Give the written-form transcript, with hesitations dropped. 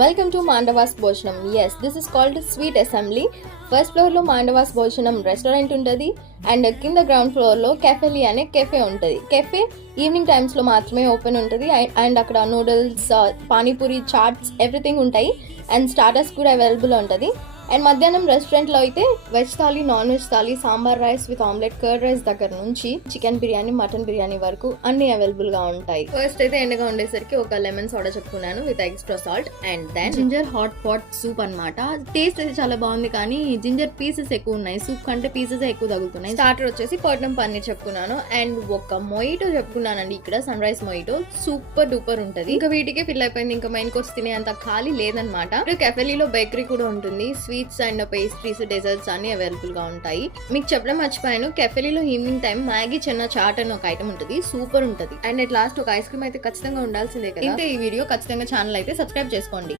Welcome to Mandavas Bhoshanam. Yes, this is called Sweet Assembly. First floor లో మాండవాస్ భోజనం restaurant ఉంటుంది and కింద ground floor లో కెఫెలి అనే కెఫే ఉంటుంది. కెఫే ఈవినింగ్ టైమ్స్ లో మాత్రమే ఓపెన్ ఉంటుంది అండ్ అక్కడ నూడిల్స్, పానీపూరి, చాట్స్ ఎవ్రీథింగ్ ఉంటాయి అండ్ స్టార్టర్స్ కూడా అవైలబుల్ ఉంటుంది. అండ్ మధ్యాహ్నం రెస్టారెంట్ లో అయితే veg thali, non veg thali, sambar rice with omelette, curd rice దగ్గర నుంచి చికెన్ బిర్యానీ, మటన్ బిర్యానీ వరకు అన్ని అవైలబుల్ గా ఉంటాయి. ఫస్ట్ అయితే ఎండగా ఉండేసరికి ఒక లెమన్ సోడా చెప్పుకున్నాను with extra salt and then ginger hot pot soup అన్నమాట. టేస్ట్ అయితే చాలా బాగుంది కానీ జింజర్ పీసెస్ ఎక్కువ ఉన్నాయి, సూప్ కంటే పీసెస్ ఎక్కువ తగులుతున్నాయి. స్టార్టర్ వచ్చేసి పట్నం పన్నీర్ చెప్పుకున్నాను అండ్ ఒక మొయిటో చెప్పుకున్నానండి. ఇక్కడ sun rise mojito super duper ఉంటది. ఇంకా వీటికే ఫిల్ అయిపోయింది, ఇంకా మెయిన్ కోర్స్ తినే అంత ఖాళీ లేదనమాట. కెఫెలీలో బేకరీ కూడా ఉంటుంది. స్వీట్స్ అండ్ పేస్ట్రీస్, డెజర్ట్స్ అన్ని అవైలబుల్ గా ఉంటాయి. మీకు చెప్పడం మర్చిపోయాను, కెఫెలీలో ఈవినింగ్ టైం మ్యాగీ చెన్న చాట్ అని ఒక ఐటమ్ ఉంటుంది, సూపర్ ఉంటుంది. అండ్ అట్ లాస్ట్ ఒక ఐస్ క్రీమ్ అయితే ఖచ్చితంగా ఉండాల్సిందే కదా. ఇంతే ఈ వీడియో, ఖచ్చితంగా ఛానల్ అయితే సబ్స్క్రైబ్ చేసుకోండి.